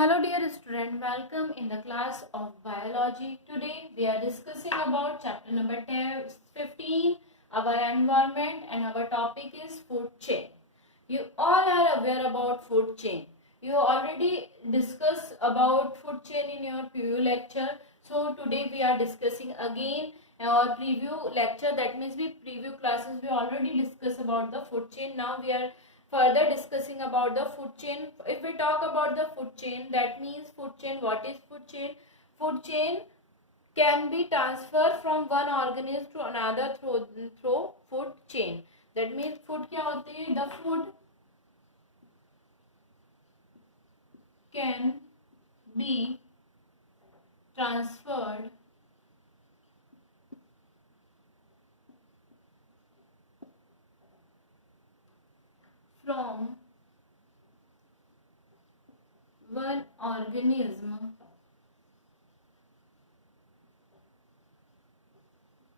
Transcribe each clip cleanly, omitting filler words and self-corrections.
Hello dear student, welcome in the class of biology. Today we are discussing about chapter number 15, our environment, and our topic is food chain. You all are aware about food chain. You already discussed about food chain in your PU lecture. So today we are discussing again our preview lecture. That means we preview classes we already discussed about the food chain. Now we are further discussing about the food chain. If we talk about the food chain, that means food chain. What is food chain? Food chain can be transferred from one organism to another through food chain. That means food क्या होती है? The food can be transferred from one organism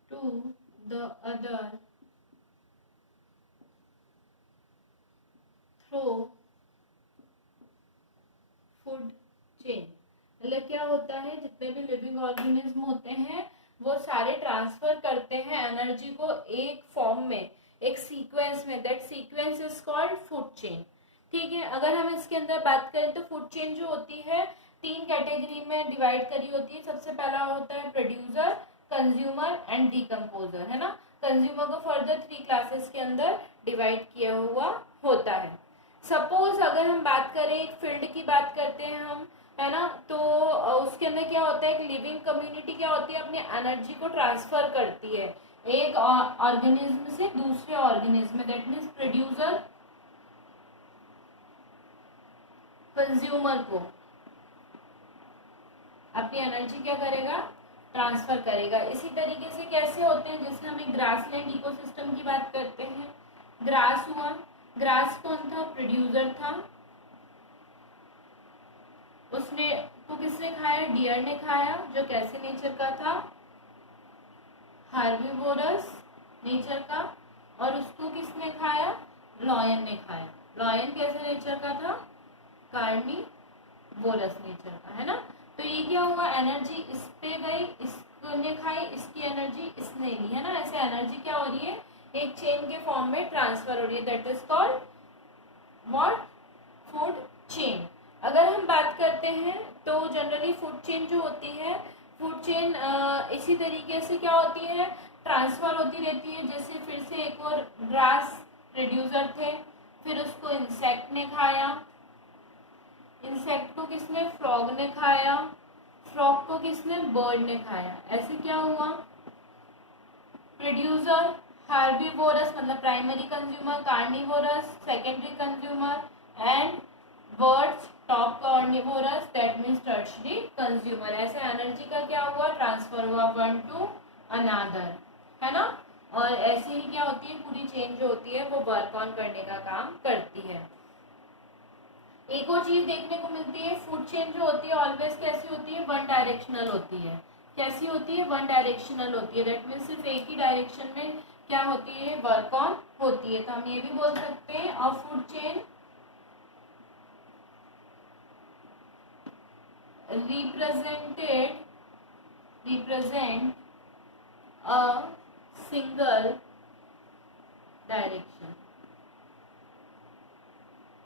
to the other through food chain. मतलब क्या होता है, जितने भी living organism होते हैं वो सारे ट्रांसफर करते हैं एनर्जी को एक फॉर्म में, एक सीक्वेंस में. That sequence is called food chain. ठीक है. अगर हम इसके अंदर बात करें तो फूड चेन जो होती है तीन कैटेगरी में डिवाइड करी होती है. सबसे पहला होता है प्रोड्यूसर, कंज्यूमर एंड डिकम्पोजर, है ना. कंज्यूमर को फर्दर 3 क्लासेस के अंदर डिवाइड किया हुआ होता है. सपोज अगर हम बात करें, एक फील्ड की बात करते हैं हम, है ना, तो उसके अंदर क्या होता है, एक लिविंग कम्युनिटी क्या होती है, अपनी एनर्जी को ट्रांसफर करती है एक ऑर्गेनिज्म से दूसरे ऑर्गेनिज्म में. दैट मीन्स प्रोड्यूसर कंज्यूमर को अपनी एनर्जी क्या करेगा, ट्रांसफर करेगा. इसी तरीके से कैसे होते हैं, जैसे हम एक ग्रासलैंड इकोसिस्टम की बात करते हैं. ग्रास हुआ, ग्रास कौन था, प्रोड्यूसर था. उसने को किसने खाया, डियर ने खाया, जो कैसे नेचर का था, हार्बिवोरस नेचर का. और उसको किसने खाया, लॉयन ने खाया. लॉयन कैसे नेचर का था, कार्निवोरस नेचर का, है ना. तो ये क्या हुआ, एनर्जी इस पे गई, इसने खाई, इसकी एनर्जी इसने ली, है ना. ऐसे एनर्जी क्या हो रही है, एक चेन के फॉर्म में ट्रांसफर हो रही है. That is called what, food chain. अगर हम बात करते हैं तो जनरली फूड चेन जो होती है, फूड चेन इसी तरीके से क्या होती है, ट्रांसफर होती रहती है. जैसे फिर से एक और ग्रास प्रोड्यूसर थे, फिर उसको इंसेक्ट ने खाया, इंसेक्ट को किसने, फ्रॉग ने खाया, फ्रॉग को किसने, बर्ड ने खाया. ऐसे क्या हुआ, प्रोड्यूसर हार्बिवोरस मतलब primary consumer, carnivorous secondary consumer, and birds top carnivorous, that means tertiary consumer. ऐसे एनर्जी का क्या हुआ, ट्रांसफर हुआ वन टू अनादर, है ना. और ऐसे ही क्या होती है, पूरी चेन जो होती है वो वर्क ऑन करने का काम करती है. एक और चीज देखने को मिलती है, फूड चेन जो होती है ऑलवेज कैसी होती है, वन डायरेक्शनल होती है. कैसी होती है, वन डायरेक्शनल होती है. दैट मीन्स सिर्फ एक ही डायरेक्शन में क्या होती है, वर्क ऑन होती है. तो हम ये भी बोल सकते हैं अ food chain represent a single direction.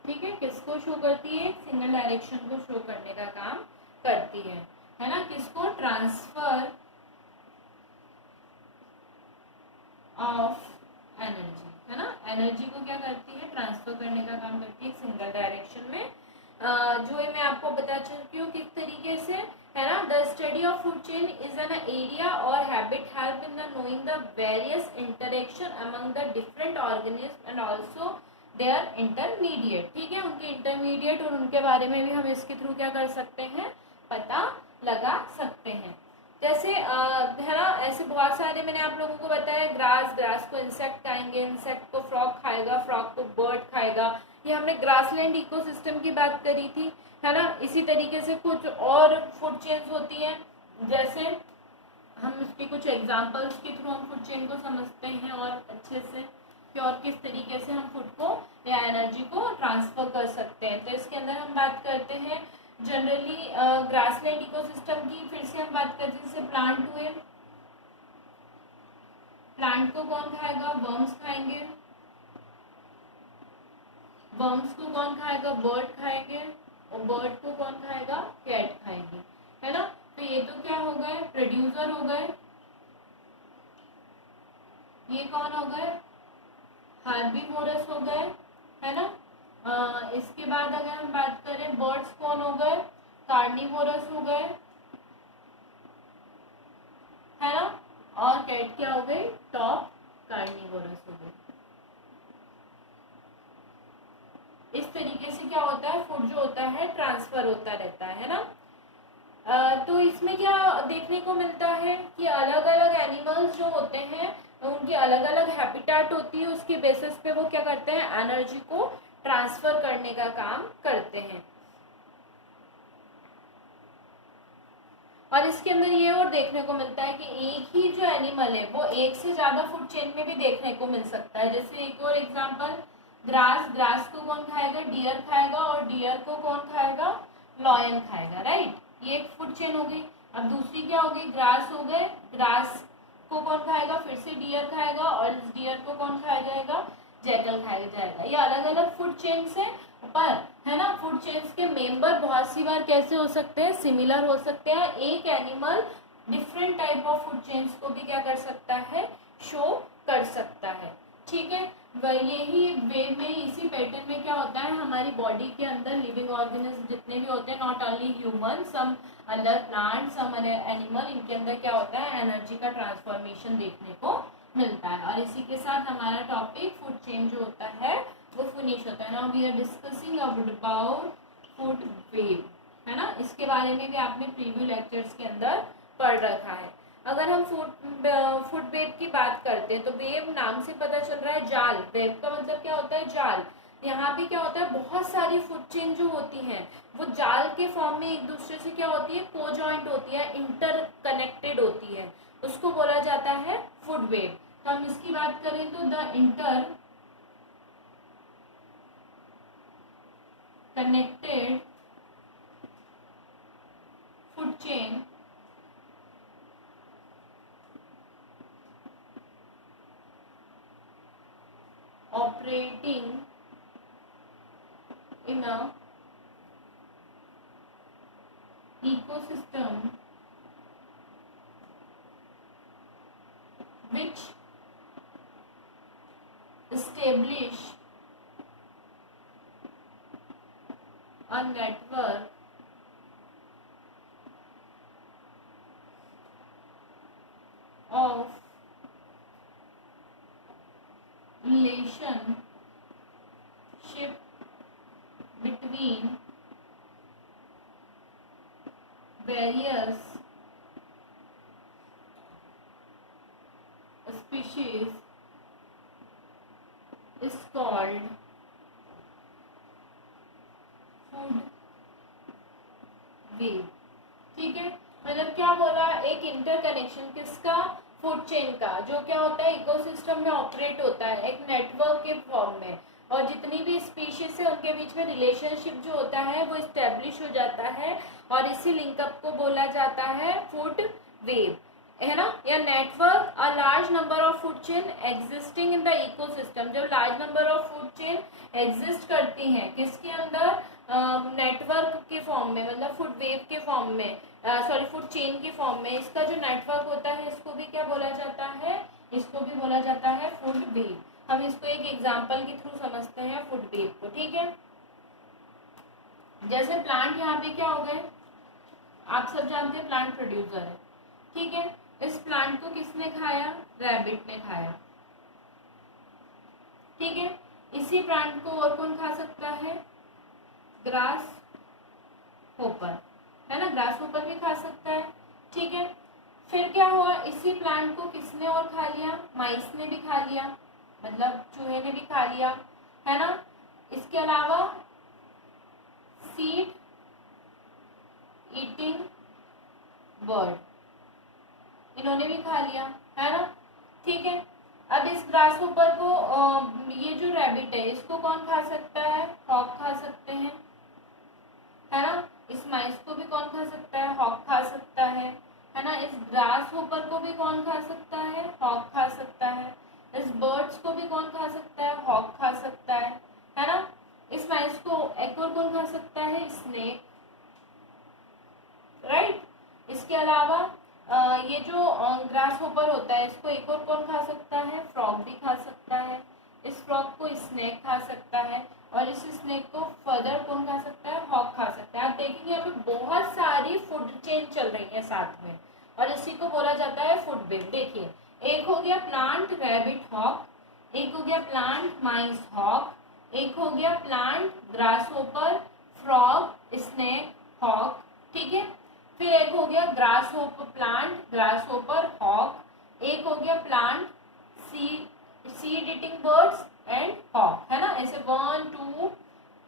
ठीक है. किसको शो करती है, सिंगल डायरेक्शन को शो करने का काम करती है ना. किसको, ट्रांसफर ऑफ एनर्जी, है ना. एनर्जी को क्या करती है, ट्रांसफर करने का काम करती है सिंगल डायरेक्शन में. जो मैं आपको बता चुकी हूँ किस तरीके से, है ना. The study of food chain is an area और habit help in the knowing the various interaction among the different organism and also they are intermediate. ठीक है. उनके इंटरमीडिएट और उनके बारे में भी हम इसके थ्रू क्या कर सकते हैं, पता लगा सकते हैं. जैसे है ना, ऐसे बहुत सारे मैंने आप लोगों को बताया, ग्रास को इंसेक्ट खाएंगे, इंसेक्ट को फ्रॉग खाएगा, फ्रॉग को बर्ड खाएगा. ये हमने ग्रासलैंड इकोसिस्टम की बात करी थी, है ना. इसी तरीके से कुछ और फूड चेन्स होती हैं, जैसे हम उसके कुछ एग्जांपल्स के थ्रू हम फूड चेन को समझते हैं और अच्छे से कि और किस तरीके से हम फूड को या एनर्जी को ट्रांसफर कर सकते हैं. तो इसके अंदर हम बात करते हैं जनरली ग्रासलैंड इकोसिस्टम की फिर से हम बात करते हैं, जैसे प्लांट हुए, प्लांट को कौन खाएगा, वर्म्स खाएंगे, वर्म्स को कौन खाएगा, बर्ड खाएंगे, और बर्ड को कौन खाएगा, कैट खाएगी, है ना। तो ये तो क्या हो गए, प्रोड्यूसर हो गए, ये कौन हो गए, हार्बीवोरस हो गए, है ना। इसके बाद अगर हम बात करें बर्ड्स कौन हो गए, कार्निवोरस हो गए, है ना, और कैट क्या हो गई, टॉप कार्निवोरस हो गई। इस तरीके से क्या होता है, फूड जो होता है ट्रांसफर होता रहता है ना। तो इसमें क्या देखने को मिलता है कि अलग अलग एनिमल्स जो होते हैं उनकी अलग अलग हैबिटेट होती है, उसके बेसिस पे वो क्या करते हैं, एनर्जी को ट्रांसफर करने का काम करते हैं। और इसके अंदर ये और देखने को मिलता है कि एक ही जो एनिमल है वो एक से ज्यादा फूड चेन में भी देखने को मिल सकता है। जैसे एक और एग्जांपल, ग्रास, ग्रास को कौन खाएगा, डियर खाएगा, और डियर को कौन खाएगा, लॉयन खाएगा, राइट। ये एक फूड चेन हो गई। अब दूसरी क्या होगी, ग्रास हो गए, ग्रास को कौन खाएगा, फिर से डियर खाएगा, और इस डियर को कौन खाया जाएगा, जैकल खाया जाएगा। ये अलग अलग फूड चेन्स है, पर है ना फूड चेन्स के मेंबर बहुत सी बार कैसे हो सकते हैं, सिमिलर हो सकते हैं। एक animal different type of food chains को भी क्या कर सकता है, शो कर सकता है, ठीक है। यही वे में, इसी पैटर्न में क्या होता है, हमारी बॉडी के अंदर लिविंग ऑर्गेनिज्म जितने भी होते हैं, not only human, some other plant, some other animal, इनके अंदर क्या होता है, एनर्जी का ट्रांसफॉर्मेशन देखने को मिलता है। और इसी के साथ हमारा टॉपिक फूड चेन जो होता है वो फिनिश होता है। Now we are discussing about food web, है ना। इसके बारे में भी आपने प्रीवियस लेक्चर्स के अंदर पढ़ रखा है। अगर हम फूड वेव की बात करते हैं तो वेव नाम से पता चल रहा है जाल, वेव का मतलब क्या होता है, जाल। यहाँ भी क्या होता है, बहुत सारी फूड चेन जो होती हैं वो जाल के फॉर्म में एक दूसरे से क्या होती है, को जॉइंट होती है, इंटर कनेक्टेड होती है, उसको बोला जाता है फूड वेव। तो हम इसकी बात करें तो the inter connected food chain operating in a ecosystem which establish a network of relationship between various species is called food web, ठीक है। मतलब क्या बोला, एक इंटरकनेक्शन किसका, फूड चेन का, जो क्या होता है इकोसिस्टम में ऑपरेट होता है एक नेटवर्क के फॉर्म में, और जितनी भी स्पीशीज है उनके बीच में रिलेशनशिप जो होता है वो इस्टेब्लिश हो जाता है, और इसी लिंकअप को बोला जाता है फूड वेव, है ना। या network, a large number of food chain existing in the ecosystem. जब large number of food chain exist करती हैं किसके अंदर, नेटवर्क के फॉर्म में, मतलब फूड वेव के फॉर्म में, सॉरी फूड चेन के फॉर्म में, इसका जो नेटवर्क होता है इसको भी क्या बोला जाता है, इसको भी बोला जाता है फूड वेव। हम इसको एक एग्जांपल के थ्रू समझते हैं फूड वेव को, ठीक है। जैसे प्लांट यहाँ पे क्या हो गए, आप सब जानते हैं प्लांट प्रोड्यूसर है, ठीक है। इस प्लांट को किसने खाया, रैबिट ने खाया, ठीक है। इसी प्लांट को और कौन खा सकता है, ग्रास होपर, है ना, ग्रास होपर भी खा सकता है, ठीक है। फिर क्या हुआ, इसी प्लांट को किसने और खा लिया, माइस ने भी खा लिया, मतलब चूहे ने भी खा लिया, है ना। इसके अलावा सीड ईटिंग बर्ड, इन्होंने भी खा लिया, है ना, ठीक है। अब इस ग्रास होपर को ये जो रैबिट है इसको कौन खा सकता है, हॉक खा सकते हैं, है ना। इस इस माइस को भी कौन खा सकता है, हॉक खा सकता है ना। इस ग्रास होपर को भी कौन खा सकता है, हॉक खा सकता है। इस बर्ड्स को भी कौन खा सकता है, हॉक खा सकता है ना। इस माइस को एक और कौन खा सकता है, स्नेक, राइट। इसके अलावा ये जो ग्रास होपर होता है इसको एक और कौन खा सकता है, फ्रॉग भी खा सकता है। इस फ्रॉग को स्नेक खा सकता है और इस स्नेक को फर्दर कौन खा सकता है, हॉक खा सकता है। आप देखेंगे यहाँ पे बहुत सारी फूड चेन चल रही है साथ में और इसी को बोला जाता है फूड वेब। देखिए, एक हो गया प्लांट रैबिट हॉक, एक हो गया प्लांट माइस हॉक, एक हो गया plant grasshopper frog snake hawk, ठीक है। फिर एक हो गया grasshopper plant grasshopper hawk, एक हो गया plant seed eating birds and hawk, है ना। ऐसे 1 2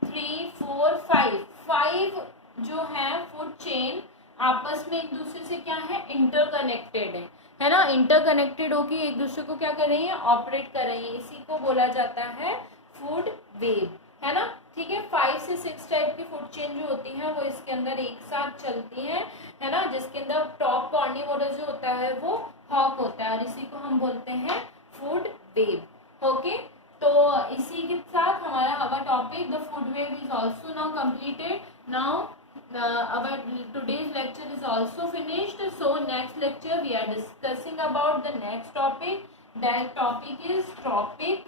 3 4 5 जो है फूड चेन आपस में एक दूसरे से क्या है, इंटरकनेक्टेड है ना। इंटरकनेक्टेड होकर एक दूसरे को क्या कर रही है, ऑपरेट कर रही है। इसी को बोला जाता है फूड वेब, है ना। ठीक है, 5 से 6 टाइप की फूड चेन जो होती है वो इसके अंदर एक साथ चलती है ना। जिसके अंदर टॉप कॉर्निवोरस जो होता है वो हॉक होता है और इसी को हम बोलते हैं फूड वेब। ओके, तो इसी के साथ हमारा topic the food web is also now completed. Now our today's lecture is also finished, so next lecture we are discussing about the next topic. That topic is trophic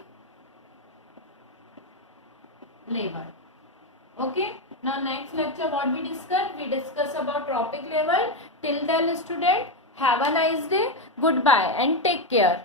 level. Okay, now next lecture what we discuss about trophic level. Till then student, have a nice day, goodbye and take care.